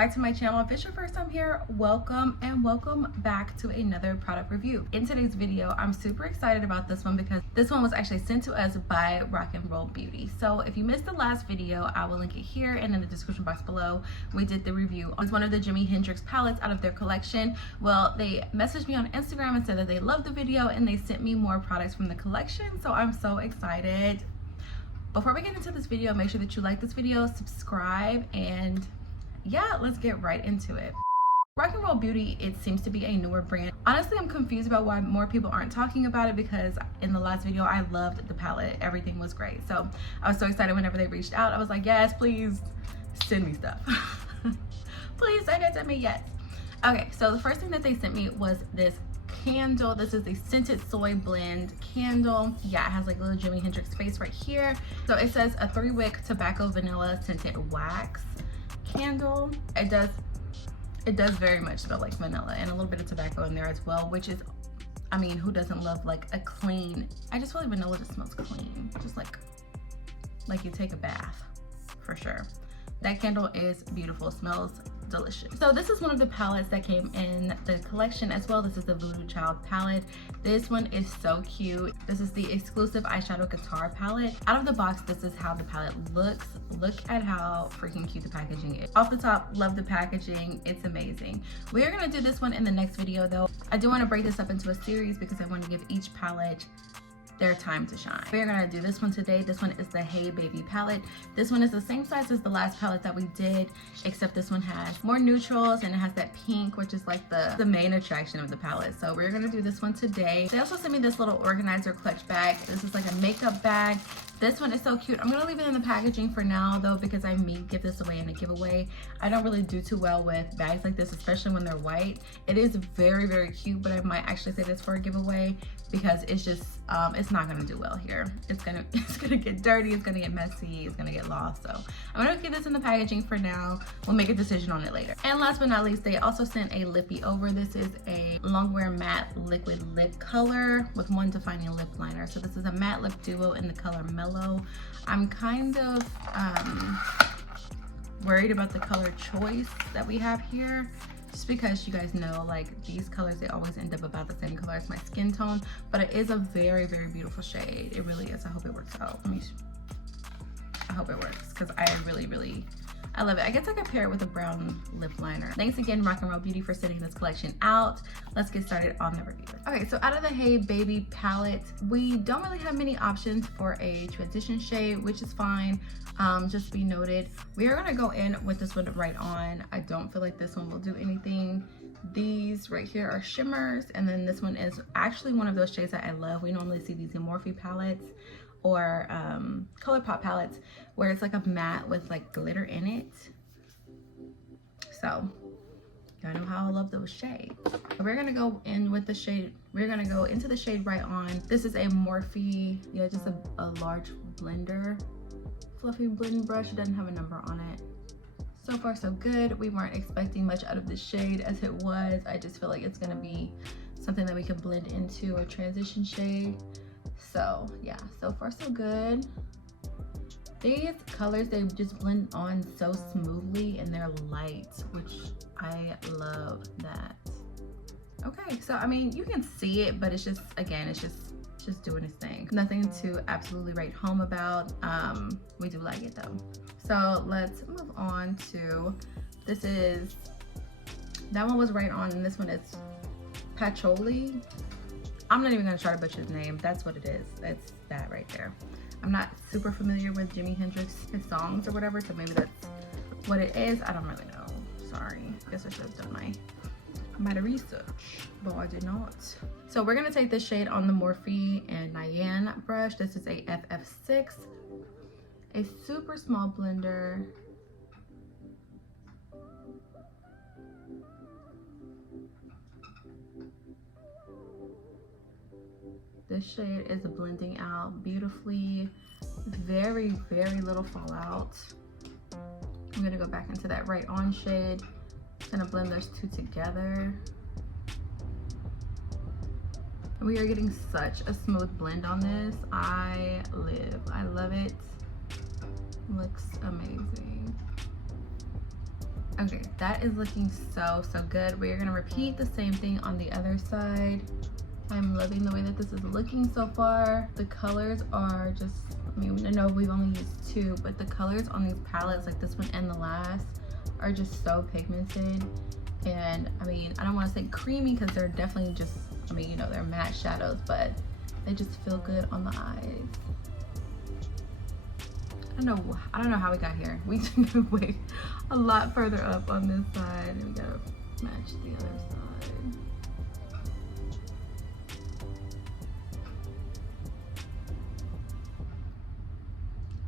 back to my channel. If it's your first time here, welcome, and welcome back to another product review. In today's video, I'm super excited about this one because this one was actually sent to us by rollbeauty. So if you missed the last video, I will link it here and in the description box below. We did the review on one of the Jimi Hendrix palettes out of their collection. Well, they messaged me on Instagram and said that they loved the video and they sent me more products from the collection. So I'm so excited. Before we get into this video, make sure that you like this video, subscribe, and yeah, let's get right into it. Rollbeauty, it seems to be a newer brand. Honestly, I'm confused about why more people aren't talking about it because in the last video, I loved the palette. Everything was great. So I was so excited whenever they reached out. I was like, yes, please send me stuff. Please send it to me, yes. Okay, so the first thing that they sent me was this candle. This is a scented soy blend candle. Yeah, it has like a little Jimi Hendrix face right here. So it says a 3-wick tobacco vanilla scented wax candle. It does very much smell like vanilla and a little bit of tobacco in there as well, which is, I mean, who doesn't love like a clean, I just feel like vanilla just smells clean, just like you take a bath, for sure. That candle is beautiful, it smells delicious. So this is one of the palettes that came in the collection as well. This is the Voodoo Child palette. This one is so cute. This is the exclusive eyeshadow guitar palette. Out of the box, this is how the palette looks. Look at how freaking cute the packaging is. Off the top, love the packaging. It's amazing. We are gonna do this one in the next video though. I do want to break this up into a series because I want to give each palette their time to shine. We're gonna do this one today. This one is the Hey Baby palette. This one is the same size as the last palette that we did, except this one has more neutrals and it has that pink, which is like the main attraction of the palette. So we're gonna do this one today. They also sent me this little organizer clutch bag. This is like a makeup bag. This one is so cute. I'm gonna leave it in the packaging for now though, because I may give this away in a giveaway. I don't really do too well with bags like this, especially when they're white. It is very, very cute, but I might actually say this for a giveaway because it's just, it's not gonna do well here. It's gonna get dirty, it's gonna get messy, it's gonna get lost. So I'm gonna keep this in the packaging for now. We'll make a decision on it later. And last but not least, they also sent a lippy over. This is a longwear matte liquid lip color with one defining lip liner. So this is a matte lip duo in the color Mellow. I'm kind of worried about the color choice that we have here, just because you guys know, like, these colors, they always end up about the same color as my skin tone, but it is a very, very beautiful shade. It really is. I hope it works out. I hope it works because I really I love it. I guess I could pair it with a brown lip liner. Thanks again, Rollbeauty, for sending this collection out. Let's get started on the review. Okay, so out of the Hey Baby palette, we don't really have many options for a transition shade, which is fine. Just be noted, we are gonna go in with this one right on. I don't feel like this one will do anything. These right here are shimmers, and then this one is actually one of those shades that I love. We normally see these in Morphe palettes or Colourpop palettes where it's like a matte with like glitter in it. So y'all know how I love those shades. We're gonna go in with the shade, we're gonna go into the shade right on. This is a Morphe, yeah, just a large blender, fluffy blending brush. It doesn't have a number on it. So far so good. We weren't expecting much out of this shade as it was. I just feel like it's gonna be something that we can blend into a transition shade. So yeah, so far so good. These colors, they just blend on so smoothly and they're light, which I love that. Okay, so I mean, you can see it, but it's just, again, it's just doing its thing. Nothing to absolutely write home about. We do like it though. So let's move on to, this is, that one was right on, and this one is Patchouli. I'm not even gonna try to butcher his name. That's what it is. It's that right there. I'm not super familiar with Jimi Hendrix, his songs or whatever, so maybe that's what it is. I don't really know. Sorry. Guess I should have done my research, but I did not. So we're gonna take this shade on the Morphe and Nyan brush. This is a FF6, a super small blender. This shade is blending out beautifully. Very, very little fallout. I'm gonna go back into that right on shade. Gonna blend those two together. We are getting such a smooth blend on this. I love it. Looks amazing. Okay, that is looking so good. We're gonna repeat the same thing on the other side. I'm loving the way that this is looking so far. The colors are just, I mean, I know we've only used 2, but the colors on these palettes, like this one and the last, are just so pigmented. And I mean, I don't want to say creamy because they're definitely just, I mean, you know, they're matte shadows, but they just feel good on the eyes. I don't know how we got here. We took it way a lot further up on this side, and we gotta match the other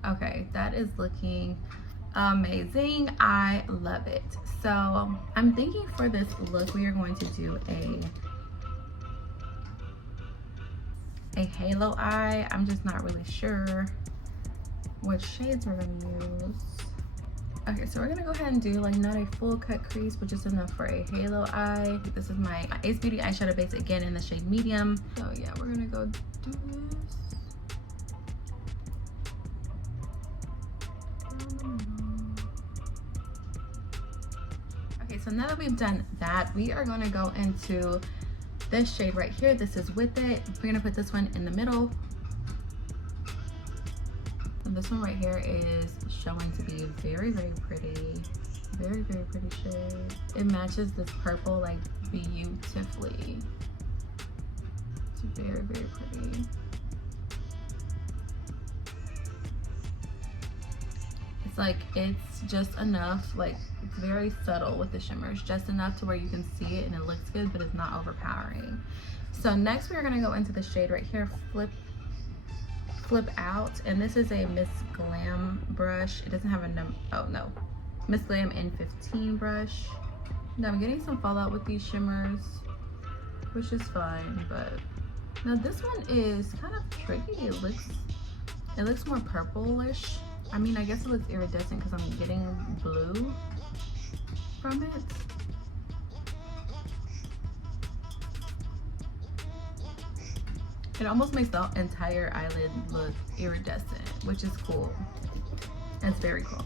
side. Okay, that is looking amazing. I love it. So I'm thinking for this look we are going to do a halo eye. I'm just not really sure what shades we're gonna use. Okay, so we're gonna go ahead and do like not a full cut crease, but just enough for a halo eye. This is my Ace Beauty eyeshadow base, again in the shade medium. So yeah, we're gonna go do this. Okay, so now that we've done that, we are gonna go into this shade right here. This is With It. We're gonna put this one in the middle. And this one right here is showing to be very pretty. Very pretty shade. It matches this purple like beautifully. It's very pretty. It's like, it's just enough, like it's very subtle with the shimmers, just enough to where you can see it and it looks good, but it's not overpowering. So next we're gonna go into the shade right here, Flip Out, and this is a Miss Glam brush. It doesn't have a number. Oh no, Miss Glam N15 brush. Now I'm getting some fallout with these shimmers, which is fine, but now this one is kind of tricky. It looks more purplish. I mean, I guess it looks iridescent because I'm getting blue from it. It almost makes the entire eyelid look iridescent, which is cool. That's very cool.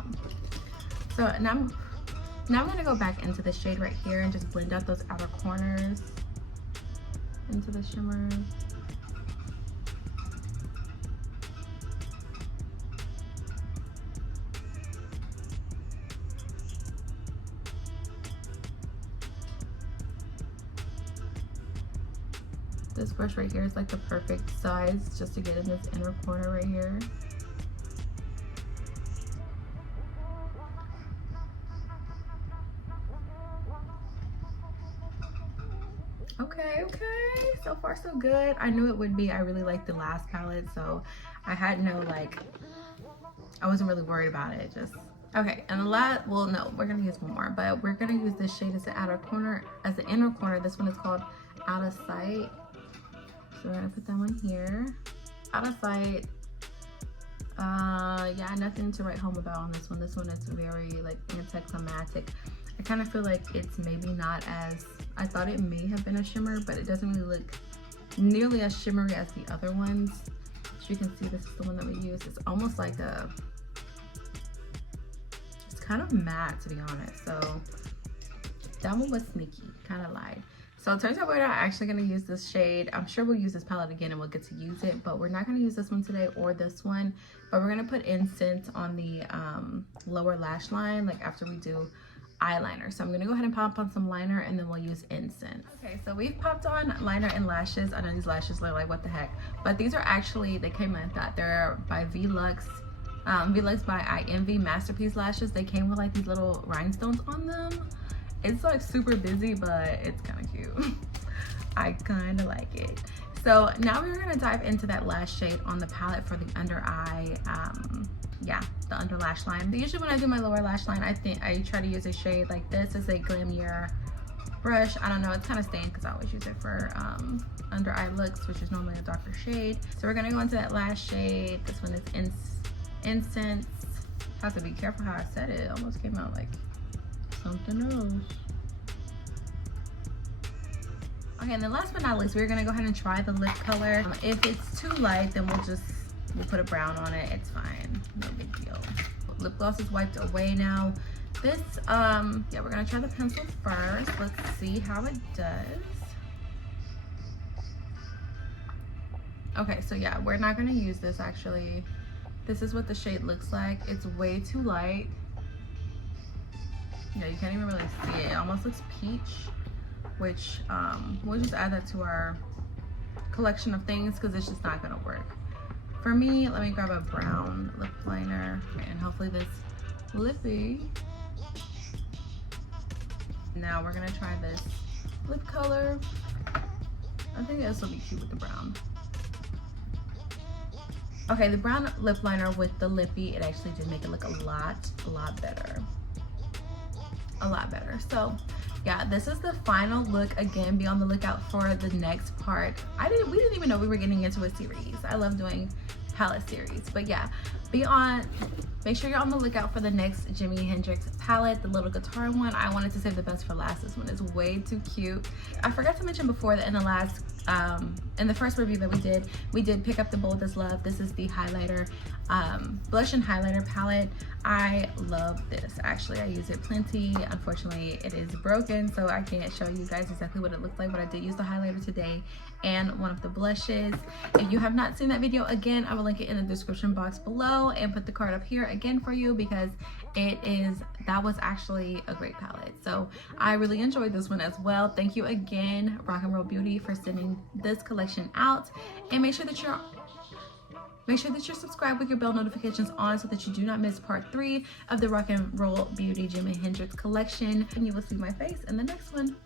So now I'm gonna go back into the shade right here and just blend out those outer corners into the shimmer. This brush right here is like the perfect size just to get in this inner corner right here. Okay, so far so good. I knew it would be. I really liked the last palette, so I had no like, I wasn't really worried about it. Just okay. And the last, well, no, we're gonna use one more, but we're gonna use this shade as the outer corner, as the inner corner. This one is called Out of Sight. So we're gonna put that one here. Out of Sight. Yeah, nothing to write home about on this one. This one is very like anticlimactic. I kind of feel like it's maybe not as, I thought it may have been a shimmer, but it doesn't really look nearly as shimmery as the other ones. As you can see, this is the one that we used. It's almost like a, it's kind of matte to be honest. So that one was sneaky, kind of lied. So it turns out we're not actually going to use this shade. I'm sure we'll use this palette again and we'll get to use it, but we're not going to use this one today or this one. But we're going to put Incense on the lower lash line, like after we do eyeliner. So I'm going to go ahead and pop on some liner and then we'll use Incense. Okay, so we've popped on liner and lashes. I know these lashes look like what the heck, but these are actually, they came like that. They're by Velux. Velux by I Envy Masterpiece lashes. They came with like these little rhinestones on them. It's like super busy, but it's kind of cute. I kind of like it. So now we're gonna dive into that last shade on the palette for the under eye, yeah, the under lash line. But usually when I do my lower lash line, I try to use a shade like this. It's a Glamure brush. I don't know, it's kind of stained because I always use it for under eye looks, which is normally a darker shade. So we're gonna go into that last shade. This one is Incense. Have to be careful how I said it. It almost came out like something else. Okay, and then last but not least, we're gonna go ahead and try the lip color. If it's too light, then we'll put a brown on it. It's fine, no big deal. Lip gloss is wiped away now. This, yeah, we're gonna try the pencil first. Let's see how it does. Okay, so yeah, we're not gonna use this actually. This is what the shade looks like. It's way too light. Yeah, you can't even really see it. It almost looks peach, which we'll just add that to our collection of things because it's just not gonna work. For me, let me grab a brown lip liner and hopefully this lippy. Now we're gonna try this lip color. I think this will be cute with the brown. Okay, the brown lip liner with the lippy, it actually did make it look a lot better. A lot better. So yeah, this is the final look. Again, be on the lookout for the next part. We didn't even know we were getting into a series. I love doing palette series, but yeah, make sure you're on the lookout for the next Jimi Hendrix palette, the little guitar one. I wanted to save the best for last. This one is way too cute. I forgot to mention before that in the last in the first review that we did pick up the Bold as Love. This is the highlighter, blush and highlighter palette. I love this. Actually, I use it plenty. Unfortunately, it is broken, so I can't show you guys exactly what it looks like, but I did use the highlighter today and one of the blushes. If you have not seen that video, again, I will link it in the description box below and put the card up here again for you because that was actually a great palette. So I really enjoyed this one as well. Thank you again, Rock and Roll Beauty, for sending this collection out, and make sure that you're subscribed with your bell notifications on so that you do not miss part 3 of the Rock and Roll Beauty Jimi Hendrix collection. And you will see my face in the next one.